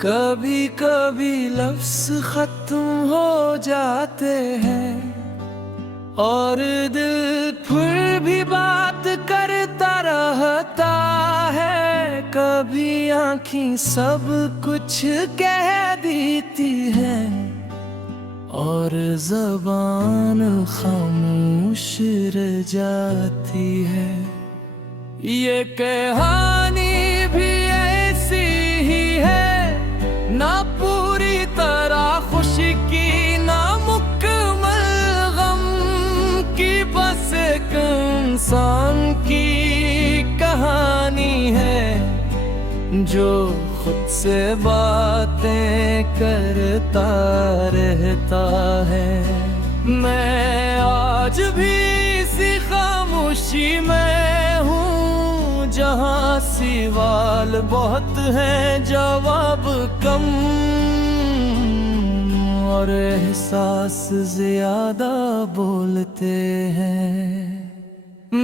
कभी कभी लफ्ज़ खत्म हो जाते हैं और दिल फिर भी बात करता रहता है। कभी आँखें सब कुछ कह देती है और ज़बान खामोश रह जाती है। ये कहानी भी ऐसी ही है, ना पूरी तरह खुशी की ना मुकम्मल गम की, बस एक इंसान की कहानी है जो खुद से बातें करता रहता है। मैं आज भी इसी खामोशी में हूँ जहाँ सवाल बहुत हैं जवाब कम, और एहसास ज्यादा बोलते हैं।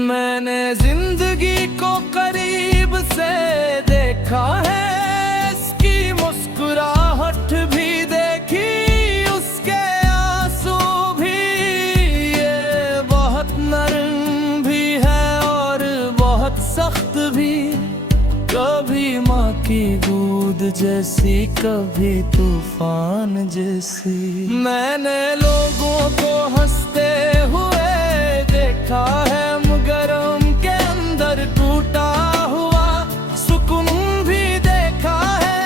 मैंने जिंदगी को करीब से देखा है, इसकी मुस्कुराहट भी देखी, उसके आंसू भी। ये बहुत नरम भी है और बहुत सख्त भी, कभी माँ की दूध जैसी कभी तूफान जैसी। मैंने लोगों को हंसते हुए देखा है, मगर उनके अंदर टूटा हुआ सुकून भी देखा है।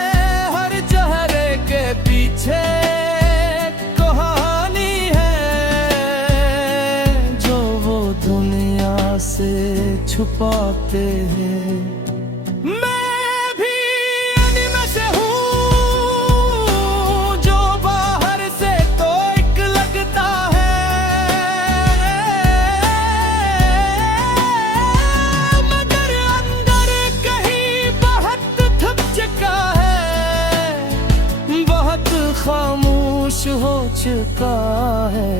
हर चेहरे के पीछे कहानी है जो वो दुनिया से छुपाते हैं। मैं भी इनमें से हूँ जो बाहर से तो एक लगता है, मगर अंदर कहीं बहुत थक चुका है, बहुत खामोश हो चुका है।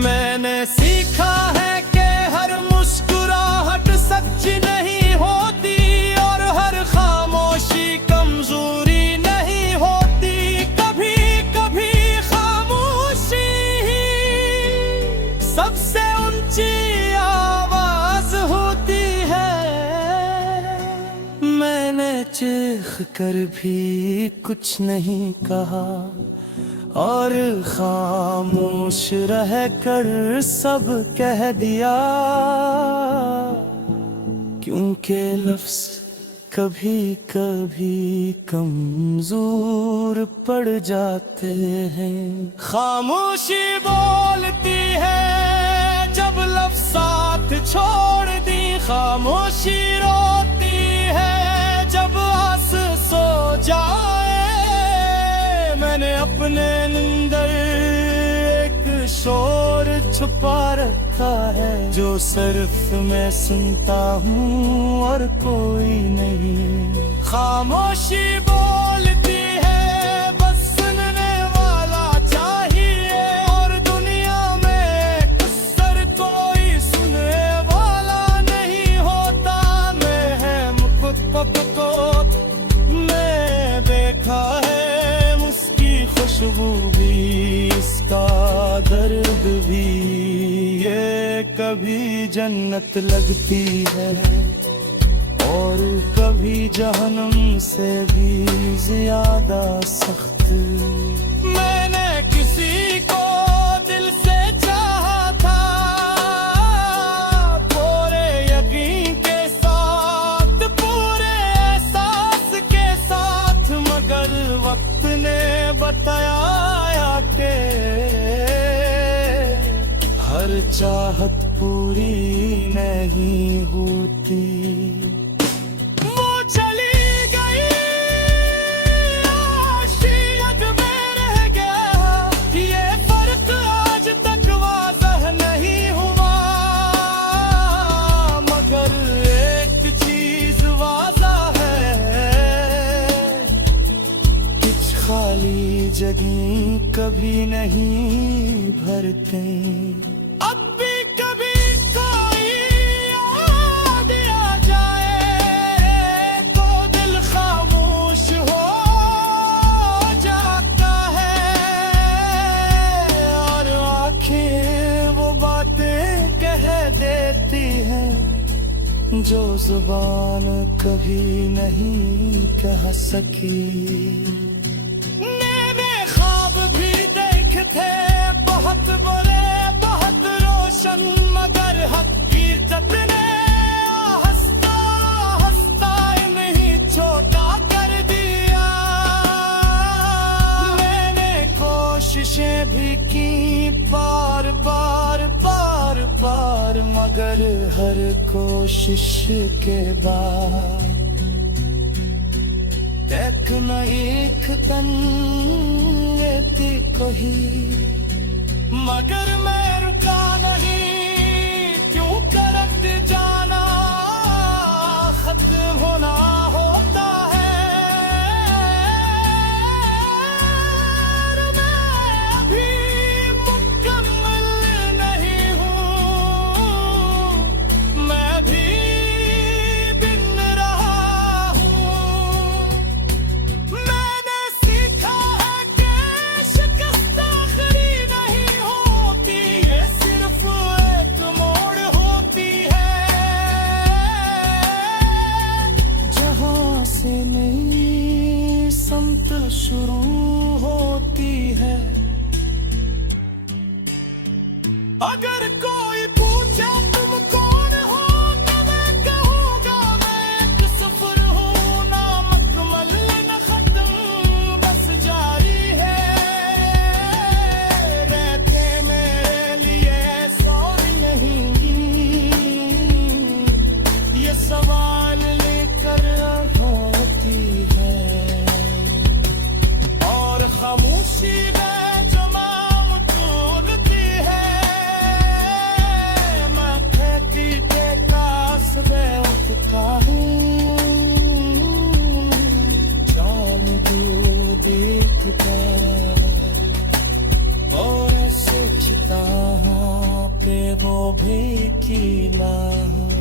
मैंने सीखा है कि हर मुस्कुराहट सच्ची नहीं होती और हर खामोशी कमजोरी नहीं होती। कभी कभी खामोशी ही सबसे ऊंची आवाज होती है। मैंने चीख कर भी कुछ नहीं कहा और खामोश रहकर सब कह दिया, क्योंकि लफ्ज़ कभी कभी कमजोर पड़ जाते हैं। खामोशी बोलती है जब लफ्ज़ साथ छोड़ दी, खामोशी रोती है जब आस सो जाए। मैंने अपने अंदर एक शोर छुपा रखा है जो सिर्फ मैं सुनता हूँ और कोई नहीं। खामोशी बोलती है बस सुनने वाला चाहिए, और दुनिया में अक्सर कोई सुनने वाला नहीं होता। मैं खुद मैं देखा है खुशबू भी, इसका दर्द भी। ये कभी जन्नत लगती है और कभी जहन्नम से भी ज्यादा सख्त। मैंने किसी को दिल से चाहा था, पूरे यकीन के साथ, पूरे एहसास के साथ, मगर वक्त ने बताया के हर चाहत पूरी नहीं होती। वो चली गई, आशिक में रह गया, ये फर्क आज तक वाज़ह नहीं हुआ। मगर एक चीज वाज़ह है, कुछ खाली जगह कभी नहीं भरते। अब भी कभी कोई याद आ जाए तो दिल खामोश जो जुबान कभी नहीं कह सकी। मैंने ख्वाब भी देखे थे बहुत बड़े बहुत रोशन, मगर हकीकत ने हंसता हंसता इन्हीं छोटा कर दिया। मैंने कोशिशें भी की बार बार बार बार, मगर हर कोशिश के बाद देख नहीं तन्यति कोही, मगर मैं रुका नहीं। क्यों करत जाना खत्म होना होता है। मैं अभी मुकम्मल नहीं हूँ, मैं भी बिन रहा हूँ। मैंने सीखा है कि शिकस्त आखिरी नहीं होती, ये सिर्फ एक मोड़ होती है। जहाँ से नई संत शुरू होती है। अगर कोई पूछे तुम कौन हो, तो मैं कहूँगा मैं एक सफर हूँ, ना मुकम्मल न खत्म बस जारी है। रहते मेरे लिए सॉरी नहीं, ये सवाल लेकर होती है। और खामोशी में जो मामूलती है, मैं खेती के कास्बे उठता हूँ। चांद जो देखता और सोचता हूँ कि वो भी कीला हूँ।